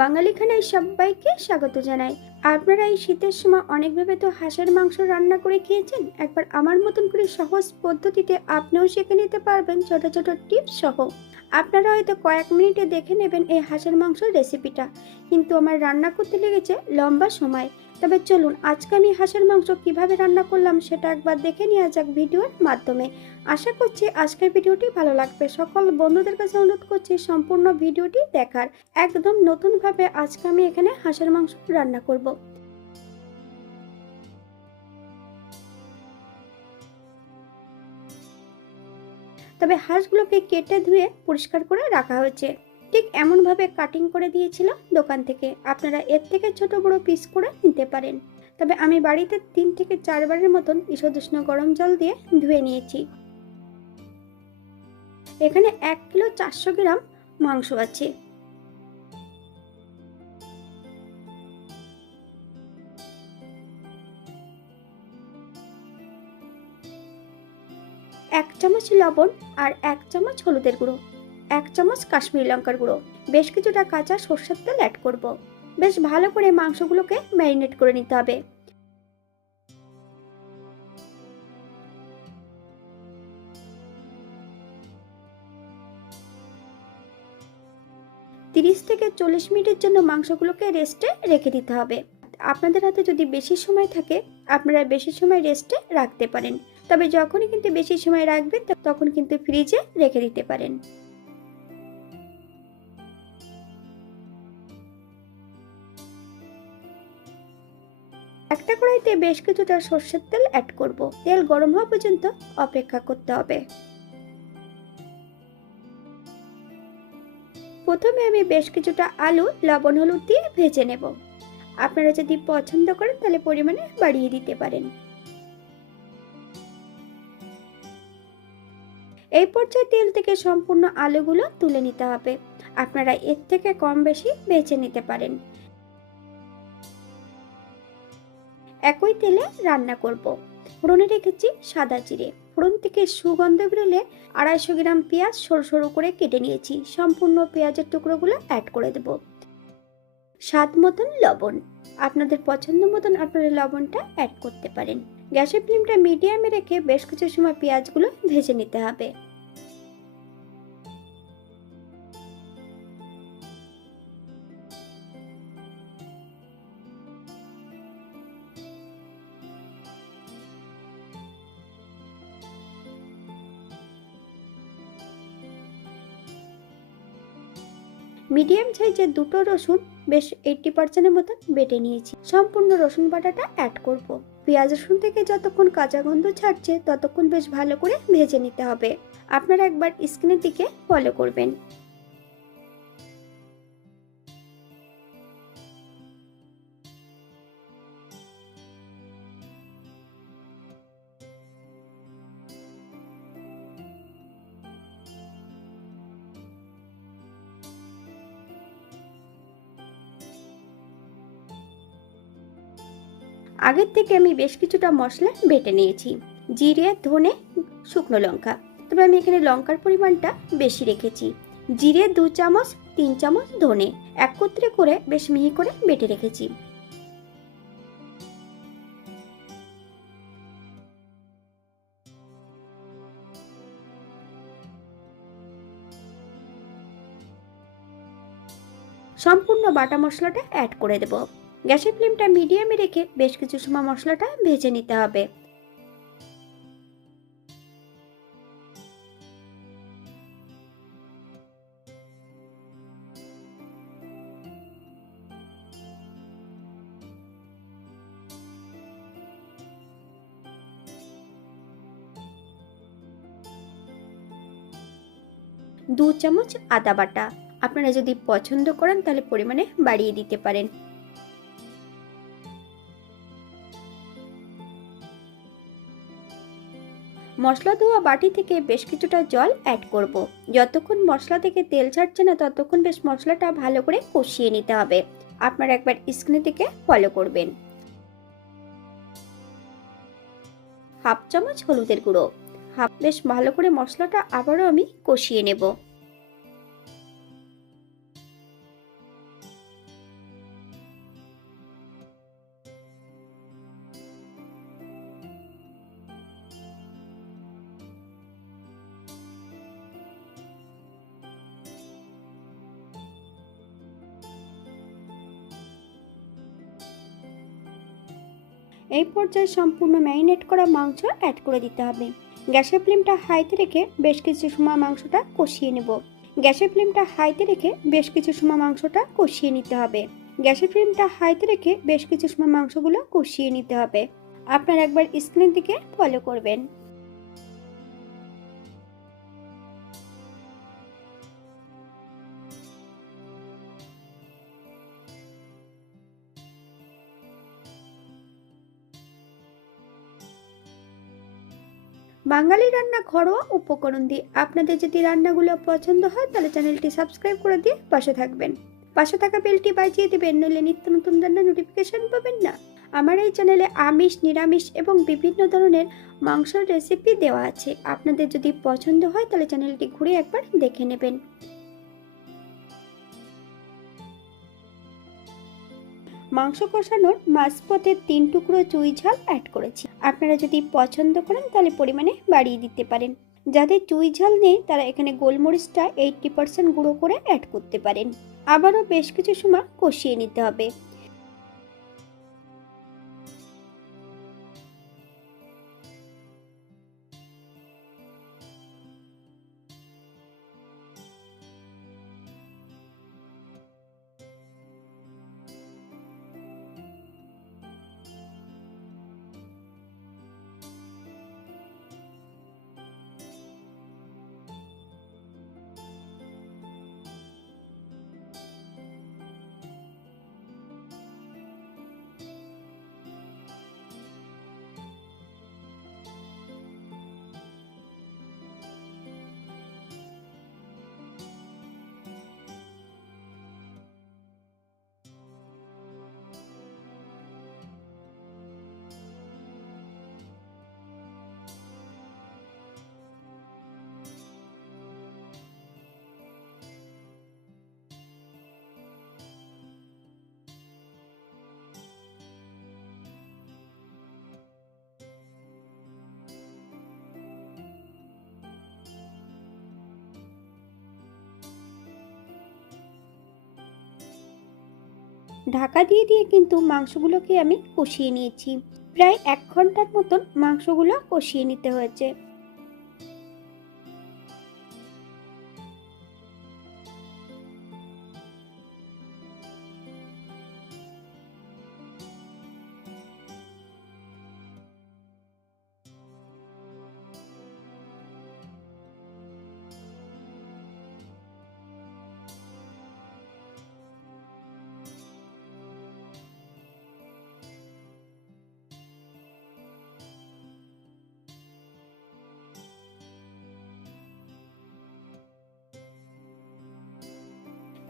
বাঙালি খানায় সবাইকে স্বাগত জানাই। আপনারা এই শীতের সময় অনেকভাবে তো হাঁসের মাংস রান্না করে খেয়েছেন। একবার আমার মতন করে সহজ পদ্ধতিতে আপনিও শিখে নিতে পারবেন ছোট ছোট টিপস সহ। আপনারা হয়তো কয়েক মিনিটে দেখে নেবেন এই হাঁসের মাংসের রেসিপিটা, কিন্তু আমার রান্না করতে লেগেছে লম্বা সময়। তবে চলুন আজকে আমি হাঁসের মাংস কিভাবে রান্না করলাম সেটা একবার দেখে নেওয়া যাক ভিডিওর মাধ্যমে। আশা করছি আজকের ভিডিওটি ভালো লাগবে। সকল বন্ধুদের কাছে অনুরোধ করছি সম্পূর্ণ ভিডিওটি দেখার। একদম নতুনভাবে আজকে আমি এখানে হাঁসের মাংস রান্না করব। তবে হাঁসগুলোকে কেটে ধুয়ে পরিষ্কার করে রাখা হয়েছে। ঠিক এমনভাবে কাটিং করে দিয়েছিল দোকান থেকে। আপনারা এর থেকে ছোট বড় পিস করে নিতে পারেন। তবে আমি বাড়িতে 3 থেকে 4 বারের মতন ঈষদুষ্ণ গরম জল দিয়ে ধুয়ে নিয়েছি। এখানে 1 কিলো 400 গ্রাম মাংস আছে। এক চামচ লবণ আর 1 চামচ হলুদের গুঁড়ো, 1 চামচ কাশ্মীরি লঙ্কার গুঁড়ো, বেশ কিছুটা কাঁচা সরষের তেল অ্যাড করব। বেশ ভালো করে মাংসগুলোকে ম্যারিনেট করে নিতে হবে। তিরিশ থেকে 40 মিনিটের জন্য মাংসগুলোকে রেস্টে রেখে দিতে হবে। আপনাদের হাতে যদি বেশি সময় থাকে আপনারা বেশি সময় রেস্টে রাখতে পারেন। তবে যখনই কিন্তু বেশি সময় রাখবেন তখন কিন্তু ফ্রিজে রেখে দিতে পারেন। একটা কড়াইতে বেশ কিছুটা সরষের তেল অ্যাড করব। তেল গরম হওয়া পর্যন্ত অপেক্ষা করতে হবে। প্রথমে আমি বেশ কিছুটা আলু লবণ হলুদ দিয়ে ভেজে নেব। আপনারা যদি পছন্দ করেন তাহলে পরিমাণে বাড়িয়ে দিতে পারেন। এই পর্যায়ে তেল থেকে সম্পূর্ণ আলুগুলো তুলে নিতে হবে। আপনারা এর থেকে কম বেশি ভেজে নিতে পারেন। একই তেলে রান্না করব। ফোড়নে রেখেছি সাদা জিরে। ফোড়ন থেকে সুগন্ধ বেরোলে 250 গ্রাম পেঁয়াজ সরু সরু করে কেটে নিয়েছি। সম্পূর্ণ পেঁয়াজের টুকরোগুলো অ্যাড করে দেব। স্বাদ মতন লবণ, আপনাদের পছন্দ মতন আপনারা লবণটা অ্যাড করতে পারেন। গ্যাসের ফ্লেমটা মিডিয়ামে রেখে বেশ কিছু সময় পেঁয়াজগুলো ভেজে নিতে হবে। মিডিয়াম সাইজের দুটো রসুন বেশ 80% মতন বেটে নিয়েছি। সম্পূর্ণ রসুন বাটাটা অ্যাড করব। পেঁয়াজ রসুন থেকে যতক্ষণ কাঁচা গন্ধ ছাড়ছে ততক্ষণ বেশ ভালো করে ভেজে নিতে হবে। আপনারা একবার স্ক্রিনের দিকে ফলো করবেন। আগের থেকে আমি বেশ কিছুটা মশলা বেটে নিয়েছি। জিরে, ধনে, শুকনো লঙ্কা। তবে আমি এখানে লঙ্কার পরিমাণটা বেশি রেখেছি। জিরে 2 চামচ, 3 চামচ ধনে একত্রে করে বেশ মিহি করে বেটে রেখেছি। সম্পূর্ণ বাটা মশলাটা অ্যাড করে দেব। গ্যাসের ফ্লেমটা মিডিয়ামে রেখে বেশ কিছু সময় মশলাটা ভেজে নিতে হবে। দু চামচ আদা বাটা, আপনারা যদি পছন্দ করেন তাহলে পরিমাণে বাড়িয়ে দিতে পারেন। মশলা ধোয়া বাটি থেকে বেশ কিছুটা জল অ্যাড করব। যতক্ষণ মশলা থেকে তেল ছাড়ছে না ততক্ষণ বেশ মশলাটা ভালো করে কষিয়ে নিতে হবে। আপনারা একবার স্ক্রিনের দিকে ফলো করবেন। হাফ চামচ হলুদের গুঁড়ো, বেশ ভালো করে মশলাটা আবারও আমি কষিয়ে নেব। এই পর্যায়ে সম্পূর্ণ ম্যারিনেট করা মাংস অ্যাড করে দিতে হবে। গ্যাসের ফ্লেমটা হাইতে রেখে বেশ কিছু সময় মাংসটা কষিয়ে নেব। গ্যাসের ফ্লেমটা হাইতে রেখে বেশ কিছু সময় মাংসটা কষিয়ে নিতে হবে। গ্যাসের ফ্লেমটা হাইতে রেখে বেশ কিছু সময় মাংসগুলো কষিয়ে নিতে হবে। আপনারা একবার স্ক্রিনের দিকে ফলো করবেন। বাঙালি রান্না ঘরোয়া উপকরণ দিয়ে আপনাদের যদি রান্নাগুলো পছন্দ হয় তাহলে চ্যানেলটি সাবস্ক্রাইব করে দিয়ে পাশে থাকবেন। পাশে থাকা বেলটি বাজিয়ে দিবেন, নইলে নিত্য নতুন রান্নার নোটিফিকেশন পাবেন না। আমার এই চ্যানেলে আমিষ, নিরামিষ এবং বিভিন্ন ধরনের মাংসের রেসিপি দেওয়া আছে। আপনাদের যদি পছন্দ হয় তাহলে চ্যানেলটি ঘুরে একবার দেখে নেবেন। মাংস কষানোর মাঝপথে 3 টুকরো চুই ঝাল অ্যাড করেছি। আপনারা যদি পছন্দ করেন তাহলে পরিমাণে বাড়িয়ে দিতে পারেন। যাদের চুই ঝাল নেই তারা এখানে গোলমরিচটা 80% গুঁড়ো করে অ্যাড করতে পারেন। আবারও বেশ কিছু সময় কষিয়ে নিতে হবে। ঢাকা দিয়ে দিয়ে কিন্তু মাংসগুলোকে আমি কষিয়ে নিয়েছি। প্রায় 1 ঘন্টার মতন মাংসগুলো কষিয়ে নিতে হয়েছে।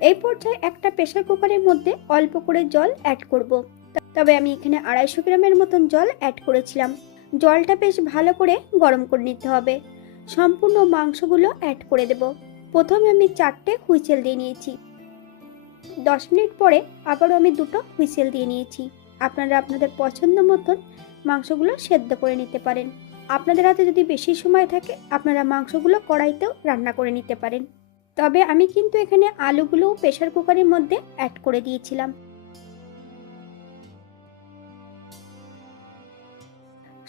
এই পর্যায়ে একটা প্রেসার কুকারের মধ্যে অল্প করে জল অ্যাড করব। তবে আমি এখানে 250 গ্রামের মতন জল অ্যাড করেছিলাম। জলটা বেশ ভালো করে গরম করে নিতে হবে। সম্পূর্ণ মাংসগুলো অ্যাড করে দেব। প্রথমে আমি 4টে হুইসেল দিয়ে নিয়েছি। 10 মিনিট পরে আবারও আমি 2টো হুইসেল দিয়ে নিয়েছি। আপনারা আপনাদের পছন্দ মতন মাংসগুলো সেদ্ধ করে নিতে পারেন। আপনাদের হাতে যদি বেশি সময় থাকে আপনারা মাংসগুলো কড়াইতেও রান্না করে নিতে পারেন। তবে আমি কিন্তু এখানে আলুগুলোও প্রেসার কুকারের মধ্যে অ্যাড করে দিয়েছিলাম।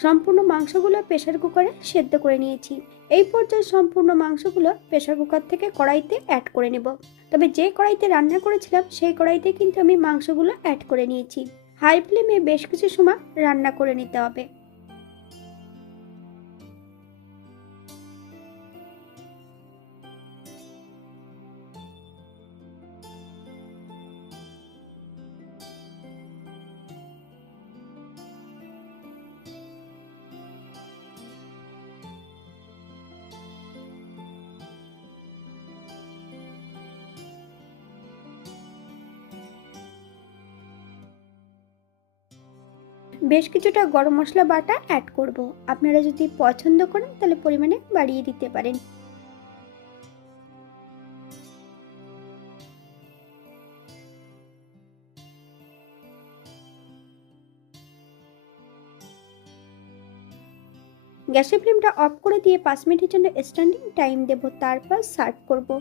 সম্পূর্ণ মাংসগুলো প্রেসার কুকারে সেদ্ধ করে নিয়েছি। এই পর্যায়ে সম্পূর্ণ মাংসগুলো প্রেসার কুকার থেকে কড়াইতে অ্যাড করে নেব। তবে যে কড়াইতে রান্না করেছিলাম সেই কড়াইতে কিন্তু আমি মাংসগুলো অ্যাড করে নিয়েছি। হাই ফ্লেমে বেশ কিছু সময় রান্না করে নিতে হবে। বেশ কিছুটা গরম মশলা বাটা অ্যাড করব। আপনারা যদি পছন্দ করেন তাহলে পরিমাণে বাড়িয়ে দিতে পারেন। গ্যাসের ফ্লেমটা অফ করে দিয়ে 5 মিনিটের জন্য স্ট্যান্ডিং টাইম দেব, তারপর সার্ভ করব।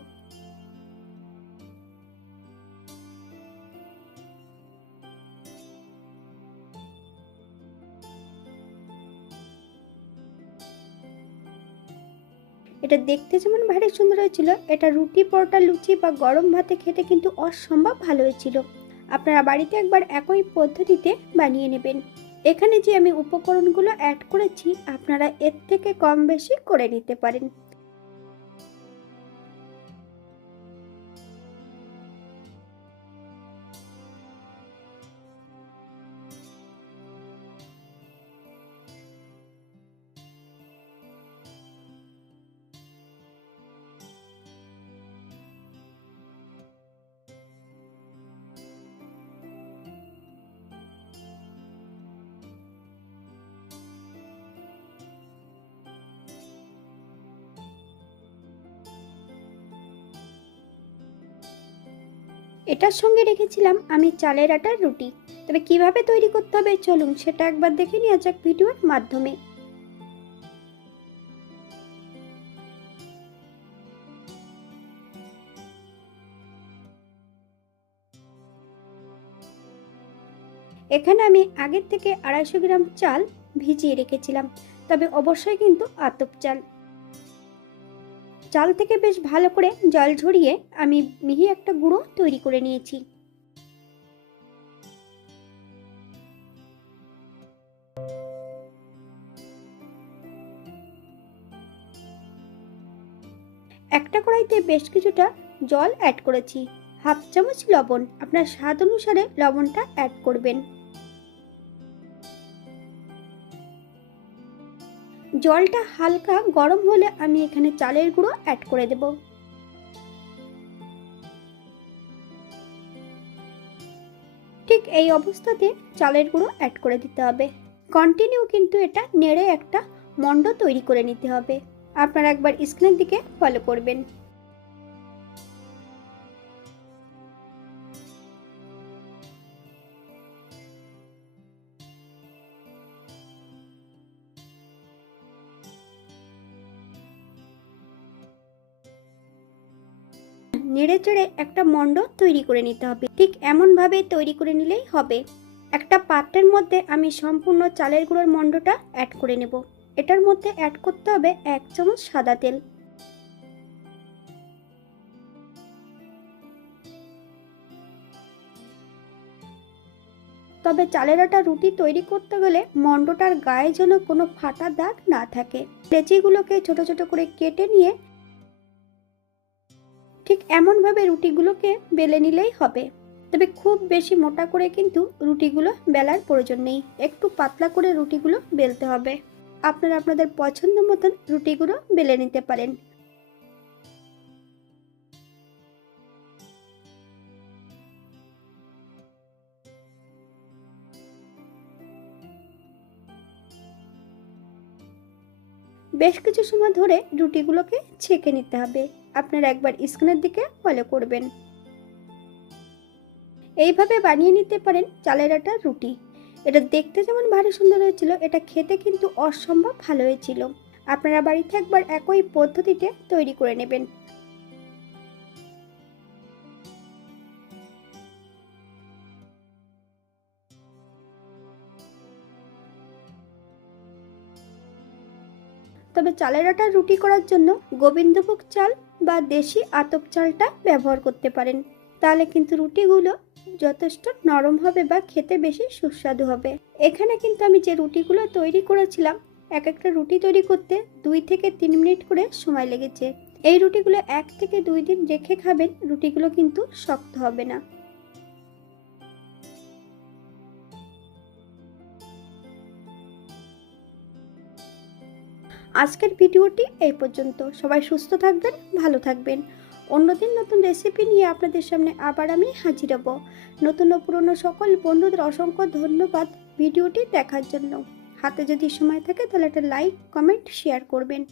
এটা দেখতে যেমন ভারী সুন্দর হয়েছিল, এটা রুটি, পরোটা, লুচি বা গরম ভাতে খেতে কিন্তু অসম্ভব ভালো হয়েছিল। আপনারা বাড়িতে একবার একই পদ্ধতিতে বানিয়ে নেবেন। এখানে যে আমি উপকরণগুলো অ্যাড করেছি, আপনারা এর থেকে কম বেশি করে নিতে পারেন। এটার সঙ্গে রেখেছিলাম আমি চালের আটার রুটি। তবে কিভাবে তৈরি করতে হবে চলুন সেটা একবার দেখে নেওয়া যাক ভিডিওর মাধ্যমে। এখানে আমি আগের থেকে 250 গ্রাম চাল ভিজিয়ে রেখেছিলাম, তবে অবশ্যই কিন্তু আতপ চাল। চাল থেকে বেশ ভালো করে জল ঝরিয়ে আমি মিহি একটা গুঁড়ো তৈরি করে নিয়েছি। একটা কড়াইতে বেশ কিছুটা জল অ্যাড করেছি, হাফ চামচ লবণ, আপনার স্বাদ অনুসারে লবণটা অ্যাড করবেন। জলটা হালকা গরম হলে আমি এখানে চালের গুঁড়ো অ্যাড করে দেব। ঠিক এই অবস্থাতে চালের গুঁড়ো অ্যাড করে দিতে হবে। কন্টিনিউ কিন্তু এটা নেড়ে একটা মণ্ড তৈরি করে নিতে হবে। আপনারা একবার স্ক্রিনের দিকে ফলো করবেন। নেড়ে চেড়ে একটা মণ্ড তৈরি করে নিতে হবে। ঠিক এমন ভাবে তৈরি করে নিলেই হবে। একটা পাত্রের মধ্যে আমি সম্পূর্ণ চালের গুঁড়োর মণ্ডটা অ্যাড করে নেব। এটার মধ্যে অ্যাড করতে হবে 1 চামচ সাদা তেল। তবে চালের আটা রুটি তৈরি করতে গেলে মণ্ডটার গায়ে যেন কোনো ফাটা দাগ না থাকে। লেচিগুলোকে ছোট ছোট করে কেটে নিয়ে ঠিক এমনভাবে রুটিগুলোকে বেলে নিলেই হবে। তবে খুব বেশি মোটা করে কিন্তু রুটিগুলো বেলার প্রয়োজন নেই, একটু পাতলা করে রুটিগুলো বেলতে হবে। আপনারা আপনাদের পছন্দ মতন রুটিগুলো বেলে নিতে পারেন। বেশ কিছু সময় ধরে রুটিগুলোকে ছেঁকে নিতে হবে। আপনারা একবার স্ক্রিনের দিকে ফলো করবেন। এইভাবে বানিয়ে নিতে পারেন চালের আটার রুটি। এটা দেখতে যেমন ভারী সুন্দর হয়েছিল, এটা খেতে কিন্তু অসম্ভব ভালো হয়েছিল। আপনারা বাড়িতে একবার একই পদ্ধতিতে তৈরি করে নেবেন। তবে চালের আটার রুটি করার জন্য গোবিন্দভোগ চাল বা দেশি আতপ চালটা ব্যবহার করতে পারেন। তাহলে কিন্তু রুটিগুলো যথেষ্ট নরম হবে বা খেতে বেশি সুস্বাদু হবে। এখানে কিন্তু আমি যে রুটিগুলো তৈরি করেছিলাম, এক একটা রুটি তৈরি করতে 2 থেকে 3 মিনিট করে সময় লেগেছে। এই রুটিগুলো 1 থেকে 2 দিন রেখে খাবেন, রুটিগুলো কিন্তু শক্ত হবে না। আজকের ভিডিওটি এই পর্যন্ত। সবাই সুস্থ থাকবেন, ভালো থাকবেন। অন্যদিন নতুন রেসিপি নিয়ে আপনাদের সামনে আবার আমি হাজির হব। নতুন ও পুরনো সকল বন্ধুদের অসংখ্য ধন্যবাদ ভিডিওটি দেখার জন্য। হাতে যদি সময় থাকে তাহলে একটা লাইক, কমেন্ট, শেয়ার করবেন।